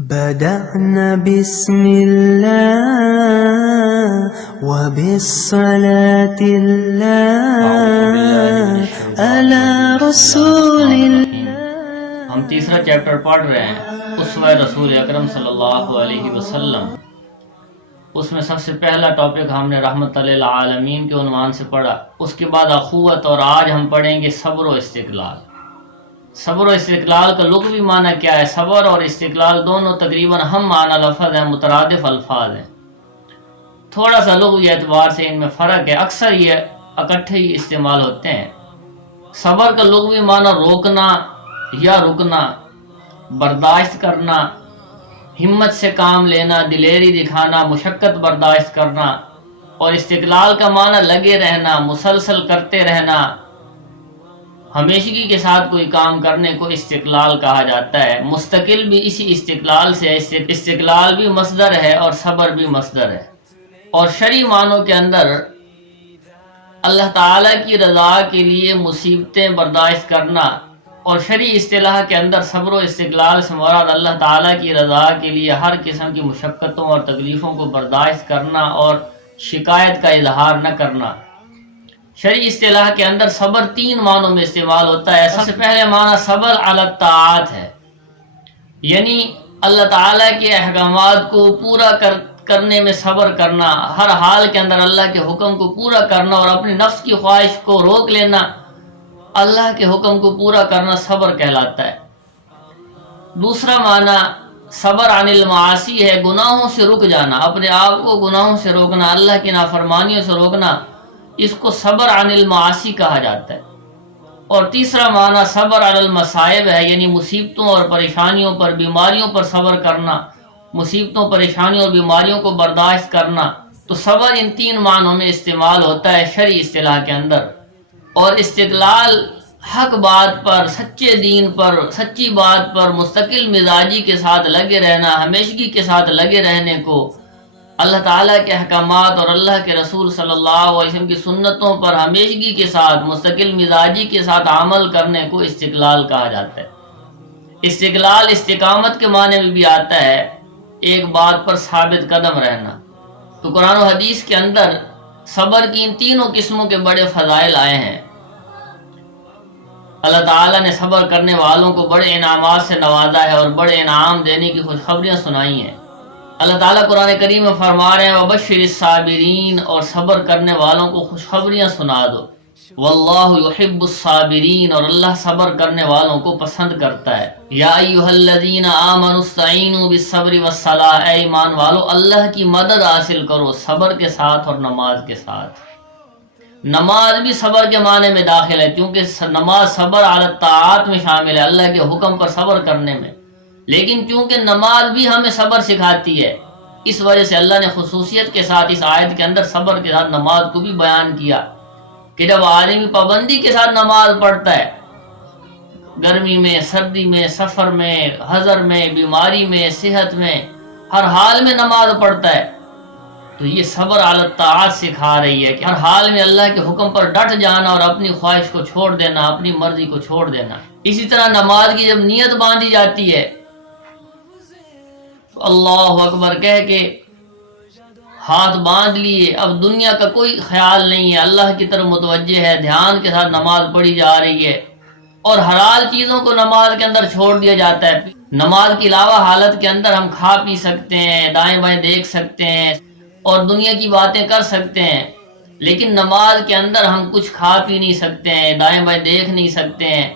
بدأنا بسم الله وبالصلاة الله على رسول الله. ہم تیسرا چیپٹر پڑھ رہے ہیں اسوہ رسول اکرم صلی اللہ علیہ وسلم. اس میں سب سے پہلا ٹاپک ہم نے رحمت للعالمین کے عنوان سے پڑھا. اس کے بعد اخوت، اور آج ہم پڑھیں گے صبر و استقلال. صبر و استقلال کا لغوی معنی کیا ہے؟ صبر اور استقلال دونوں تقریباً ہم معنی لفظ ہیں، مترادف الفاظ ہیں. تھوڑا سا لغوی اعتبار سے ان میں فرق ہے، اکثر یہ اکٹھے ہی استعمال ہوتے ہیں. صبر کا لغوی معنی روکنا یا رکنا، برداشت کرنا، ہمت سے کام لینا، دلیری دکھانا، مشقت برداشت کرنا. اور استقلال کا معنی لگے رہنا، مسلسل کرتے رہنا، ہمیشگی کے ساتھ کوئی کام کرنے کو استقلال کہا جاتا ہے. مستقل بھی اسی استقلال سے ہے. استقلال بھی مصدر ہے اور صبر بھی مصدر ہے. اور شرعی معنوں کے اندر اللہ تعالیٰ کی رضا کے لیے مصیبتیں برداشت کرنا، اور شرعی اصطلاح کے اندر صبر و استقلال سے مراد اللہ تعالیٰ کی رضا کے لیے ہر قسم کی مشقتوں اور تکلیفوں کو برداشت کرنا اور شکایت کا اظہار نہ کرنا. شرعی اصطلاح کے اندر صبر تین معنوں میں استعمال ہوتا ہے. سب سے پہلے معنی صبر علی الطاعات ہے، یعنی اللہ تعالیٰ کے احکامات کو پورا کرنے میں صبر کرنا، ہر حال کے اندر اللہ کے حکم کو پورا کرنا اور اپنی نفس کی خواہش کو روک لینا، اللہ کے حکم کو پورا کرنا صبر کہلاتا ہے. دوسرا معنی صبر عن المعاصی ہے، گناہوں سے رک جانا، اپنے آپ کو گناہوں سے روکنا، اللہ کی نافرمانیوں سے روکنا، اس کو صبر عن المعاصی کہا جاتا ہے. اور تیسرا معنی صبر علی المصائب ہے، یعنی مصیبتوں اور پریشانیوں پر، بیماریوں پر صبر کرنا، مصیبتوں، پریشانیوں اور بیماریوں کو برداشت کرنا. تو صبر ان تین معنوں میں استعمال ہوتا ہے شرعی اصطلاح کے اندر. اور استقلال حق بات پر، سچے دین پر، سچی بات پر مستقل مزاجی کے ساتھ لگے رہنا، ہمیشگی کے ساتھ لگے رہنے کو، اللہ تعالیٰ کے احکامات اور اللہ کے رسول صلی اللہ علیہ وسلم کی سنتوں پر ہمیشگی کے ساتھ مستقل مزاجی کے ساتھ عمل کرنے کو استقلال کہا جاتا ہے. استقلال استقامت کے معنی میں بھی آتا ہے، ایک بات پر ثابت قدم رہنا. تو قرآن و حدیث کے اندر صبر کی ان تینوں قسموں کے بڑے فضائل آئے ہیں. اللہ تعالیٰ نے صبر کرنے والوں کو بڑے انعامات سے نوازا ہے اور بڑے انعام دینے کی خوشخبریاں سنائی ہیں. اللہ تعالیٰ قرآن کریم میں فرما رہے ہیں وَبَشِّرِ الصَّابِرِينَ، اور صبر کرنے والوں کو خوشخبریاں سنا دو. وَاللَّهُ يُحِبُّ الصَّابِرِينَ، اور اللہ صبر کرنے والوں کو پسند کرتا ہے. یا ایھا الذین آمنوا استعینوا بالصبر والصلاۃ، اے ایمان والو اللہ کی مدد حاصل کرو صبر کے ساتھ اور نماز کے ساتھ. نماز بھی صبر کے معنی میں داخل ہے، کیونکہ نماز صبر علی الطاعات میں شامل ہے، اللہ کے حکم پر صبر کرنے میں. لیکن چونکہ نماز بھی ہمیں صبر سکھاتی ہے، اس وجہ سے اللہ نے خصوصیت کے ساتھ اس آیت کے اندر صبر کے ساتھ نماز کو بھی بیان کیا کہ جب آدمی پابندی کے ساتھ نماز پڑھتا ہے، گرمی میں، سردی میں، سفر میں، حضر میں، بیماری میں، صحت میں، ہر حال میں نماز پڑھتا ہے، تو یہ صبر علی الطاعات سکھا رہی ہے کہ ہر حال میں اللہ کے حکم پر ڈٹ جانا اور اپنی خواہش کو چھوڑ دینا، اپنی مرضی کو چھوڑ دینا. اسی طرح نماز کی جب نیت باندھی جاتی ہے تو اللہ اکبر کہہ کے ہاتھ باندھ لیے، اب دنیا کا کوئی خیال نہیں ہے، اللہ کی طرف متوجہ ہے، دھیان کے ساتھ نماز پڑھی جا رہی ہے، اور حلال چیزوں کو نماز کے اندر چھوڑ دیا جاتا ہے. نماز کے علاوہ حالت کے اندر ہم کھا پی سکتے ہیں، دائیں بائیں دیکھ سکتے ہیں اور دنیا کی باتیں کر سکتے ہیں، لیکن نماز کے اندر ہم کچھ کھا پی نہیں سکتے ہیں، دائیں بائیں دیکھ نہیں سکتے ہیں،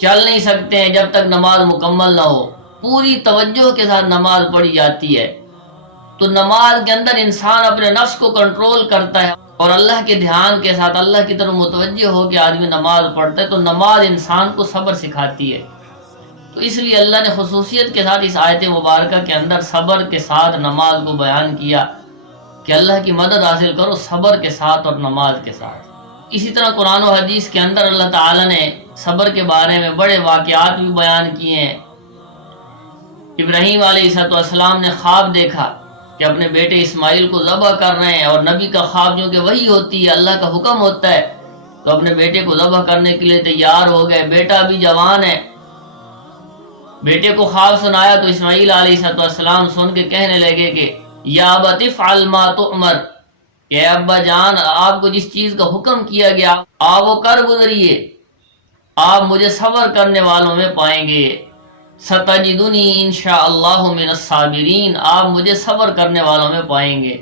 چل نہیں سکتے ہیں جب تک نماز مکمل نہ ہو. پوری توجہ کے ساتھ نماز پڑھی جاتی ہے. تو نماز کے اندر انسان اپنے نفس کو کنٹرول کرتا ہے اور اللہ کے دھیان کے ساتھ اللہ کی طرف متوجہ ہو کے آدمی نماز پڑھتا ہے، تو نماز انسان کو صبر سکھاتی ہے. تو اس لیے اللہ نے خصوصیت کے ساتھ اس آیت مبارکہ کے اندر صبر کے ساتھ نماز کو بیان کیا کہ اللہ کی مدد حاصل کرو صبر کے ساتھ اور نماز کے ساتھ. اسی طرح قرآن و حدیث کے اندر اللہ تعالیٰ نے صبر کے بارے میں بڑے واقعات بھی بیان کیے ہیں. ابراہیم علیہ السلام نے خواب دیکھا کہ اپنے بیٹے اسماعیل کو ذبح کر رہے ہیں، اور نبی کا خواب جو کہ وہی ہوتی ہے، اللہ کا حکم ہوتا ہے، تو اپنے بیٹے کو ذبح کرنے کے لیے تیار ہو گئے. بیٹا بھی جوان ہے، بیٹے کو خواب سنایا تو اسماعیل علیہ السلام سن کے کہنے لگے کہ یا ابت افعل ما تؤمر، اے ابا جان آپ کو جس چیز کا حکم کیا گیا آپ وہ کر گزریے، آپ مجھے صبر کرنے والوں میں پائیں گے، ستجدنی انشاءاللہ من الصابرین، آپ مجھے صبر کرنے والوں میں پائیں گے۔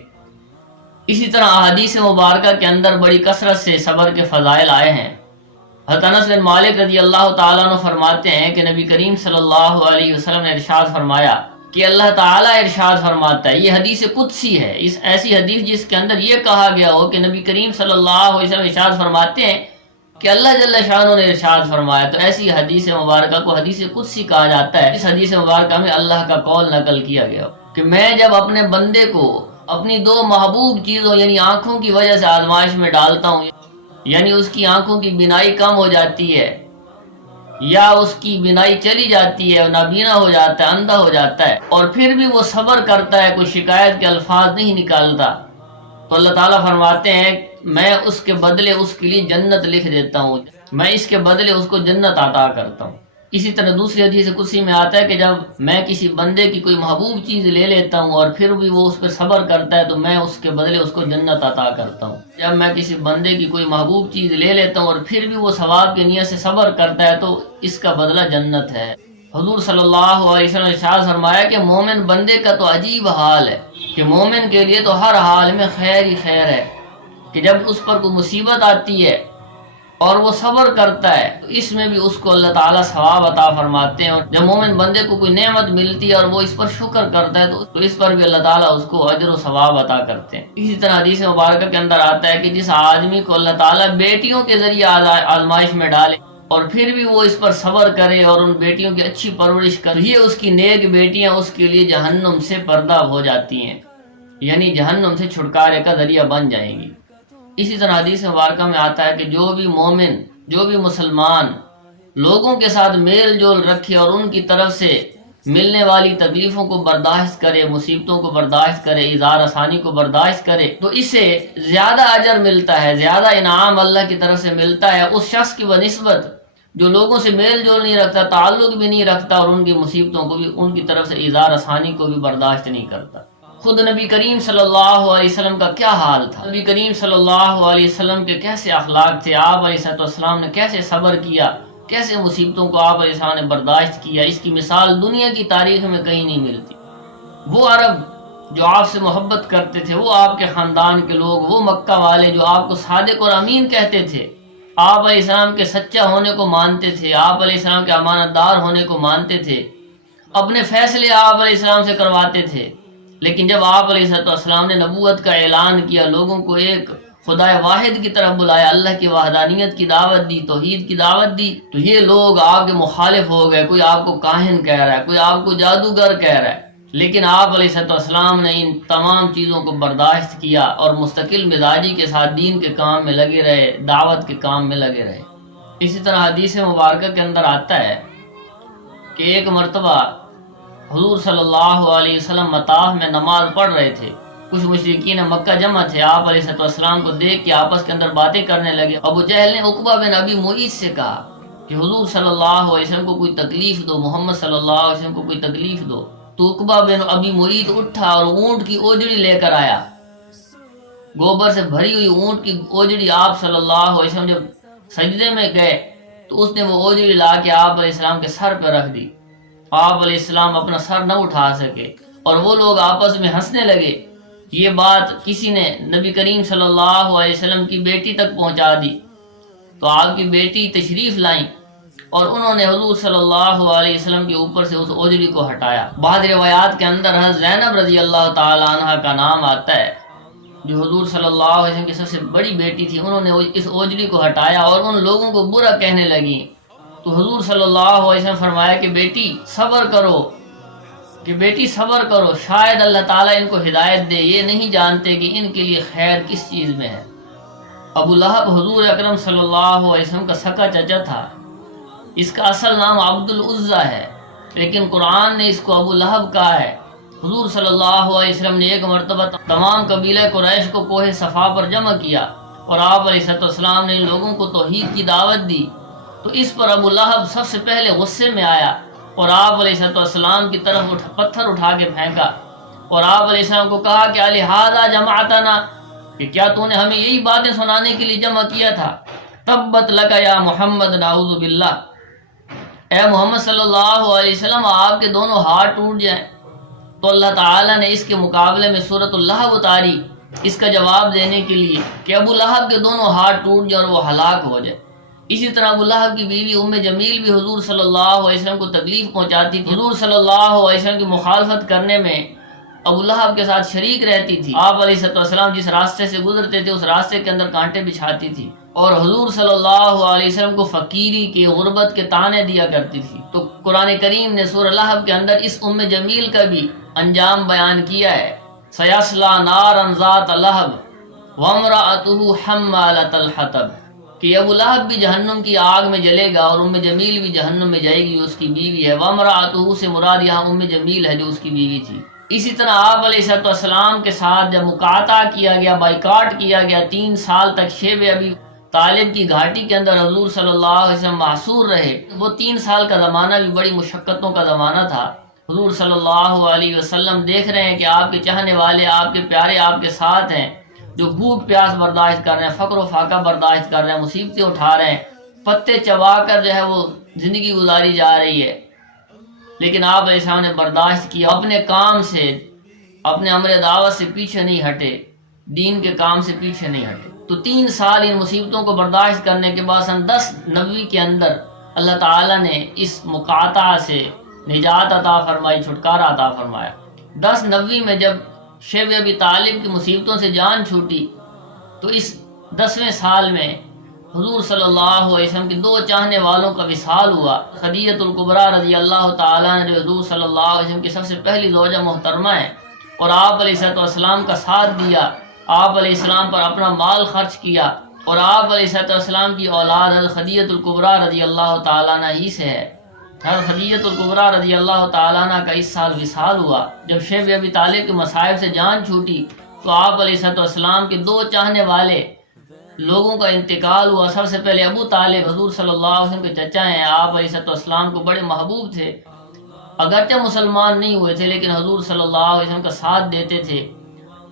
اسی طرح احادیث مبارکہ کے اندر بڑی کثرت سے صبر کے فضائل آئے ہیں۔ حضرت انس بن مالک رضی اللہ تعالیٰ عنہ فرماتے ہیں کہ نبی کریم صلی اللہ علیہ وسلم نے ارشاد فرمایا کہ اللہ تعالیٰ ارشاد فرماتا ہے، یہ حدیث قدسی ہے، اس ایسی حدیث جس کے اندر یہ کہا گیا ہو کہ نبی کریم صلی اللہ علیہ وسلم ارشاد فرماتے ہیں کہ اللہ جل شانہ نے ارشاد فرمایا، تو ایسی حدیث مبارکہ کو حدیث قدسی کہا جاتا ہے۔ اس حدیث مبارکہ میں اللہ کا قول نقل کیا گیا کہ میں جب اپنے بندے کو اپنی دو محبوب چیزوں یعنی آنکھوں کی وجہ سے آزمائش میں ڈالتا ہوں، یعنی اس کی آنکھوں کی بینائی کم ہو جاتی ہے یا اس کی بینائی چلی جاتی ہے اور نابینا ہو جاتا ہے، اندھا ہو جاتا ہے، اور پھر بھی وہ صبر کرتا ہے، کوئی شکایت کے الفاظ نہیں نکالتا، تو اللہ تعالیٰ فرماتے ہیں میں اس کے بدلے اس کے لیے جنت لکھ دیتا ہوں، میں اس کے بدلے اس کو جنت عطا کرتا ہوں۔ اسی طرح دوسری حدیث قدسی میں آتا ہے کہ جب میں کسی بندے کی کوئی محبوب چیز لے لیتا ہوں اور پھر بھی وہ اس پہ صبر کرتا ہے تو میں اس کے بدلے اس کو جنت عطا کرتا ہوں۔ جب میں کسی بندے کی کوئی محبوب چیز لے لیتا ہوں اور پھر بھی وہ ثواب کی نیت سے صبر کرتا ہے تو اس کا بدلہ جنت ہے۔ حضور صلی اللہ علیہ وسلم نے ارشاد فرمایا کہ مومن بندے کا تو عجیب حال ہے کہ مومن کے لیے تو ہر حال میں خیر ہی خیر ہے، کہ جب اس پر کوئی مصیبت آتی ہے اور وہ صبر کرتا ہے تو اس میں بھی اس کو اللہ تعالیٰ ثواب عطا فرماتے ہیں، اور جب مومن بندے کو کوئی نعمت ملتی ہے اور وہ اس پر شکر کرتا ہے تو اس پر بھی اللہ تعالیٰ اس کو اجر و ثواب عطا کرتے ہیں۔ اسی طرح حدیث مبارکہ کے اندر آتا ہے کہ جس آدمی کو اللہ تعالیٰ بیٹیوں کے ذریعے آزمائش میں ڈالے اور پھر بھی وہ اس پر صبر کرے اور ان بیٹیوں کی اچھی پرورش کرے، یہ اس کی نیک بیٹیاں اس کے لیے جہنم سے پردہ ہو جاتی ہیں، یعنی جہنم سے چھٹکارے کا ذریعہ بن جائیں گی۔ اسی طرح حدیث مبارکہ میں آتا ہے کہ جو بھی مومن، جو بھی مسلمان لوگوں کے ساتھ میل جول رکھے اور ان کی طرف سے ملنے والی تکلیفوں کو برداشت کرے، مصیبتوں کو برداشت کرے، اظہار آسانی کو برداشت کرے تو اسے زیادہ اجر ملتا ہے، زیادہ انعام اللہ کی طرف سے ملتا ہے اس شخص کی بنسبت جو لوگوں سے میل جول نہیں رکھتا، تعلق بھی نہیں رکھتا اور ان کی مصیبتوں کو بھی، ان کی طرف سے اظہار آسانی کو بھی برداشت نہیں کرتا۔ خود نبی کریم صلی اللہ علیہ وسلم کا کیا حال تھا، نبی کریم صلی اللہ علیہ وسلم کے کیسے اخلاق تھے، آپ علیہ السلام نے کیسے صبر کیا، کیسے مصیبتوں کو آپ علیہ السلام نے برداشت کیا، اس کی مثال دنیا کی تاریخ میں کہیں نہیں ملتی۔ وہ عرب جو آپ سے محبت کرتے تھے، وہ آپ کے خاندان کے لوگ، وہ مکہ والے جو آپ کو صادق اور امین کہتے تھے، آپ علیہ السلام کے سچا ہونے کو مانتے تھے، آپ علیہ السلام کے امانت دار ہونے کو مانتے تھے، اپنے فیصلے آپ علیہ السلام سے کرواتے تھے، لیکن جب آپ علیہ السلام نے نبوت کا اعلان کیا، لوگوں کو ایک خدا واحد کی طرف بلایا، اللہ کی وحدانیت کی دعوت دی، توحید کی دعوت دی، تو یہ لوگ آپ کے مخالف ہو گئے، کوئی آپ کو کاہن کہہ رہا ہے، کوئی آپ کو جادوگر کہہ رہا ہے، لیکن آپ علیہ السلام نے ان تمام چیزوں کو برداشت کیا اور مستقل مزاجی کے ساتھ دین کے کام میں لگے رہے، دعوت کے کام میں لگے رہے۔ اسی طرح حدیث مبارکہ کے اندر آتا ہے کہ ایک مرتبہ حضور صلی اللہ علیہ وسلم مطاف میں نماز پڑھ رہے تھے، کچھ مشرکین مکہ جمع تھے، آپ علیہ السلام کو دیکھ کے آپس کے اندر باتیں کرنے لگے۔ ابو جہل نے عقبہ بن ابی معیط سے کہا کہ حضور صلی اللہ علیہ وسلم کو کوئی تکلیف دو، محمد صلی اللہ علیہ وسلم کو کوئی تکلیف دو، تو عقبہ بن ابی معیط اٹھا اور اونٹ کی اوجڑی لے کر آیا، گوبر سے بھری ہوئی اونٹ کی اوجڑی۔ آپ صلی اللہ علیہ وسلم جب سجدے میں گئے تو اس نے وہ اوجڑی لا کے آپ علیہ السلام کے سر پہ رکھ دی، آپ علیہ السلام اپنا سر نہ اٹھا سکے اور وہ لوگ آپس میں ہنسنے لگے۔ یہ بات کسی نے نبی کریم صلی اللہ علیہ وسلم کی بیٹی تک پہنچا دی، تو آپ کی بیٹی تشریف لائیں اور انہوں نے حضور صلی اللہ علیہ وسلم کے اوپر سے اس اوجڑی کو ہٹایا۔ بعض روایات کے اندر حضرت زینب رضی اللہ تعالی عنہ کا نام آتا ہے، جو حضور صلی اللہ علیہ وسلم کی سب سے بڑی بیٹی تھی، انہوں نے اس اوجڑی کو ہٹایا اور ان لوگوں کو برا کہنے لگی، تو حضور صلی اللہ علیہ وسلم فرمایا کہ بیٹی صبر کرو، کہ بیٹی صبر کرو، شاید اللہ تعالیٰ ان کو ہدایت دے، یہ نہیں جانتے کہ ان کے لیے خیر کس چیز میں ہے۔ ابو لہب حضور اکرم صلی اللہ علیہ وسلم کا سکا چچا تھا، اس کا اصل نام عبد العزیٰ ہے، لیکن قرآن نے اس کو ابو لہب کہا ہے۔ حضور صلی اللہ علیہ وسلم نے ایک مرتبہ تمام قبیلہ قریش کو کوہ صفا پر جمع کیا اور آپ علیہ السلام نے ان لوگوں کو توحید کی دعوت دی، تو اس پر ابو لہب سب سے پہلے غصے میں آیا اور آپ علیہ السلام کی طرف پتھر اٹھا کے پھینکا اور آپ علیہ السلام کو کہا کہ الہذا جمعتنا، کہ کیا تو نے ہمیں یہی باتیں سنانے کے لیے جمع کیا تھا؟ تبت لک یا محمد نعوذ باللہ، اے محمد صلی اللہ علیہ وسلم آپ کے دونوں ہاتھ ٹوٹ جائیں۔ تو اللہ تعالیٰ نے اس کے مقابلے میں سورۃ اللہب اتاری اس کا جواب دینے کے لیے کہ ابو لہب کے دونوں ہاتھ ٹوٹ جائیں اور وہ ہلاک ہو جائے۔ اسی طرح ابو لہب کی بیوی ام جمیل بھی حضور صلی اللہ علیہ وسلم کو تکلیف پہنچاتی تھی، حضور صلی اللہ علیہ وسلم کی مخالفت کرنے میں ابو لہب کے ساتھ شریک رہتی تھی۔ آپ علیہ السلام جس راستے سے گزرتے تھے اس راستے کے اندر کانٹے بچھاتی تھی اور حضور صلی اللہ علیہ وسلم کو فقیری کی غربت کے طعنے دیا کرتی تھی۔ تو قرآن کریم نے سورہ لہب کے اندر اس ام جمیل کا بھی انجام بیان کیا ہے، سیصلی نارا ذات لہب وامرأتہ حمالۃ الحطب، کہ ابو لہب بھی جہنم کی آگ میں جلے گا اور ام جمیل بھی جہنم میں جائے گی، اس کی بیوی ہے۔ وامرأتہ سے مراد یہاں ام جمیل ہے جو اس کی بیوی تھی۔ اسی طرح آپ علیہ السلام کے ساتھ جب مقاطع کیا گیا، بائیکاٹ کیا گیا، 3 سال تک شیب ابی طالب کی گھاٹی کے اندر حضور صلی اللہ علیہ وسلم محصور رہے۔ وہ 3 سال کا زمانہ بھی بڑی مشقتوں کا زمانہ تھا۔ حضور صلی اللہ علیہ وسلم دیکھ رہے ہیں کہ آپ کے چاہنے والے، آپ کے پیارے آپ کے ساتھ ہیں، جو بھوک پیاس برداشت کر رہے ہیں، فقر و فاقہ برداشت کر رہے ہیں، مصیبتیں اٹھا رہے ہیں، پتے چبا کر جو ہے وہ زندگی گزاری جا رہی ہے، لیکن آپ علیہ السلام نے برداشت کیا، اپنے کام سے، اپنے امر دعوت سے پیچھے نہیں ہٹے، دین کے کام سے پیچھے نہیں ہٹے۔ تو 3 سال ان مصیبتوں کو برداشت کرنے کے بعد سن 10 نبوی کے اندر اللہ تعالیٰ نے اس مقاطع سے نجات عطا فرمائی، چھٹکارا عطا فرمایا۔ 10 نبوی میں جب شیب ابی طالب کی مصیبتوں سے جان چھوٹی تو اس 10ویں سال میں حضور صلی اللہ علیہ وسلم کے 2 چاہنے والوں کا وصال ہوا۔ خدیجہ الکبریٰ رضی اللہ تعالیٰ نے جو حضور صلی اللہ علیہ وسلم کی سب سے پہلی زوجہ محترمہ ہے اور آپ علیہ السلام کا ساتھ دیا، آپ علیہ السلام پر اپنا مال خرچ کیا، اور آپ علیہ السلام کی اولاد حضرت خدیجہ الکبریٰ رضی اللہ تعالیٰ عنہ ہی سے ہے۔ حضرت خدیجہ الکبریٰ رضی اللہ تعالیٰ عنہ کا اس سال وصال ہوا۔ جب شیب ابی طالب کے مصائب سے جان چھوٹی تو آپ علیہ السلام کے 2 چاہنے والے لوگوں کا انتقال ہوا۔ سب سے پہلے ابو طالب حضور صلی اللہ علیہ وسلم کے چچا ہیں، آپ علیہ السلام کو بڑے محبوب تھے، اگرچہ مسلمان نہیں ہوئے تھے لیکن حضور صلی اللہ علیہ وسلم کا ساتھ دیتے تھے،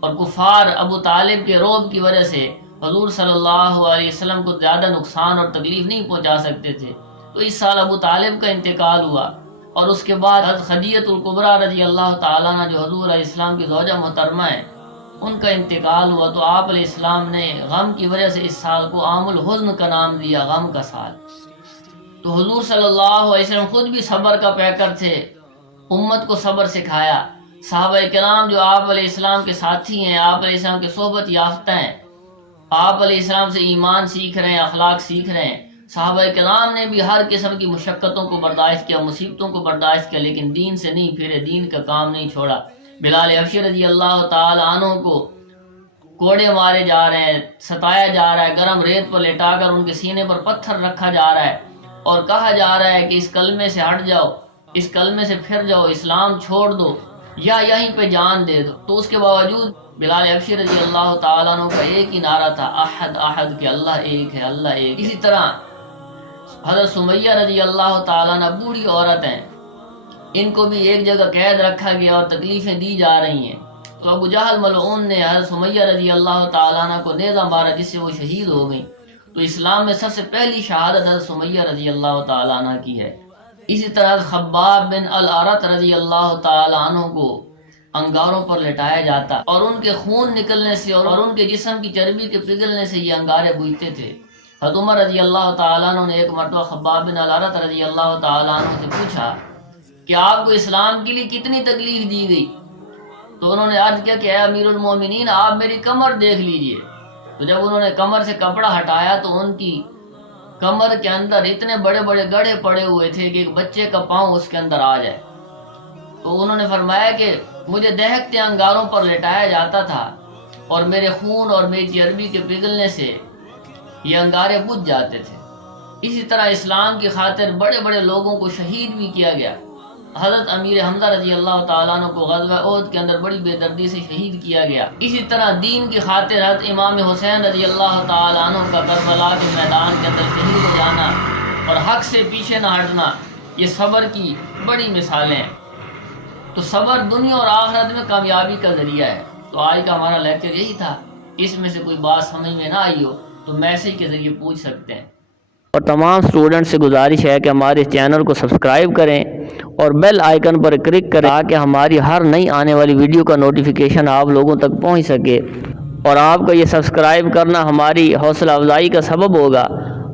اور کفار ابو طالب کے رعب کی وجہ سے حضور صلی اللہ علیہ وسلم کو زیادہ نقصان اور تکلیف نہیں پہنچا سکتے تھے۔ تو اس سال ابو طالب کا انتقال ہوا، اور اس کے بعد حضرت خدیجہ الکبریٰ رضی اللہ تعالیٰ عنہ جو حضور علیہ السلام کی زوجہ محترمہ ہیں ان کا انتقال ہوا۔ تو آپ علیہ السلام نے غم کی وجہ سے اس سال کو عام الحزن کا نام دیا، غم کا سال۔ تو حضور صلی اللہ علیہ وسلم خود بھی صبر کا پیکر تھے، امت کو صبر سکھایا۔ صحابہ کرام جو آپ علیہ السلام کے ساتھی ہیں، آپ علیہ السلام کے صحبت یافتہ ہیں، آپ علیہ السلام سے ایمان سیکھ رہے ہیں، اخلاق سیکھ رہے ہیں۔ صحابہ کرام نے بھی ہر قسم کی مشقتوں کو برداشت کیا، مصیبتوں کو برداشت کیا، لیکن دین سے نہیں پھرے، دین کا کام نہیں چھوڑا۔ بلال حبشی رضی اللہ تعالی عنہ کو کوڑے مارے جا رہے ہیں، ستایا جا رہا ہے، گرم ریت پر لٹا کر ان کے سینے پر پتھر رکھا جا رہا ہے اور کہا جا رہا ہے کہ اس کلمے سے ہٹ جاؤ، اس کلمے سے پھر جاؤ، اسلام چھوڑ دو یا یہیں پہ جان دے دو۔ تو اس کے باوجود بلال حبشی رضی اللہ تعالیٰ عنہ کا ایک ہی نعرہ تھا، احد احد، کہ اللہ ایک ہے، اللہ ایک۔ اسی طرح حضرت سمیہ رضی اللہ تعالیٰ عنہ بوڑھی عورت ہیں، ان کو بھی ایک جگہ قید رکھا گیا اور تکلیفیں دی جا رہی ہیں۔ تو ابو جہل ملعون نے حضرت سمیہ رضی اللہ تعالیٰ عنہ کو نیزہ مارا جس سے وہ شہید ہو گئیں۔ تو اسلام میں سب سے پہلی شہادت حضرت سمیہ رضی اللہ تعالیٰ عنہ کی ہے۔ اسی طرح خباب بن الارت رضی اللہ تعالیٰ عنہ کو انگاروں پر لٹایا جاتا اور ان کے خون نکلنے سے اور ان کے جسم کی چربی کے پگھلنے سے یہ انگارے بجھتے تھے۔ حضرت عمر رضی اللہ تعالیٰ عنہ نے ایک مرتبہ خباب بن الارت رضی اللہ تعالیٰ عنہ سے پوچھا کہ آپ کو اسلام کے لیے کتنی تکلیف دی گئی؟ تو انہوں نے عرض کیا کہ اے امیر المومنین، آپ میری کمر دیکھ لیجئے۔ تو جب انہوں نے کمر سے کپڑا ہٹایا تو ان کی کمر کے اندر اتنے بڑے بڑے گڑھے پڑے ہوئے تھے کہ ایک بچے کا پاؤں اس کے اندر آ جائے۔ تو انہوں نے فرمایا کہ مجھے دہکتے انگاروں پر لٹایا جاتا تھا اور میرے خون اور میری چربی کے پگھلنے سے یہ انگارے بجھ جاتے تھے۔ اسی طرح اسلام کی خاطر بڑے بڑے لوگوں کو شہید بھی کیا گیا۔ حضرت امیر حمزہ رضی اللہ تعالیٰ عنہ کو غزوہ احد کے اندر بڑی بے دردی سے شہید کیا گیا۔ اسی طرح دین کی خاطر حضرت امام حسین رضی اللہ تعالیٰ عنہ کا کربلا کے میدان کے اندر شہید ہو جانا اور حق سے پیچھے نہ ہٹنا، یہ صبر کی بڑی مثالیں ہیں۔ تو صبر دنیا اور آخرت میں کامیابی کا ذریعہ ہے۔ تو آج کا ہمارا لیکچر یہی تھا۔ اس میں سے کوئی بات سمجھ میں نہ آئی ہو تو میسیج کے ذریعے پوچھ سکتے ہیں۔ اور تمام اسٹوڈنٹ سے گزارش ہے کہ ہمارے چینل کو سبسکرائب کریں اور بیل آئیکن پر کلک کریں تاکہ ہماری ہر نئی آنے والی ویڈیو کا نوٹیفیکیشن آپ لوگوں تک پہنچ سکے، اور آپ کا یہ سبسکرائب کرنا ہماری حوصلہ افزائی کا سبب ہوگا۔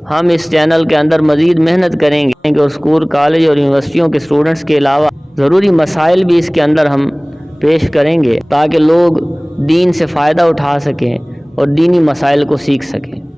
ہم اس چینل کے اندر مزید محنت کریں گے اور اسکول، کالج اور یونیورسٹیوں کے اسٹوڈنٹس کے علاوہ ضروری مسائل بھی اس کے اندر ہم پیش کریں گے تاکہ لوگ دین سے فائدہ اٹھا سکیں اور دینی مسائل کو سیکھ سکیں۔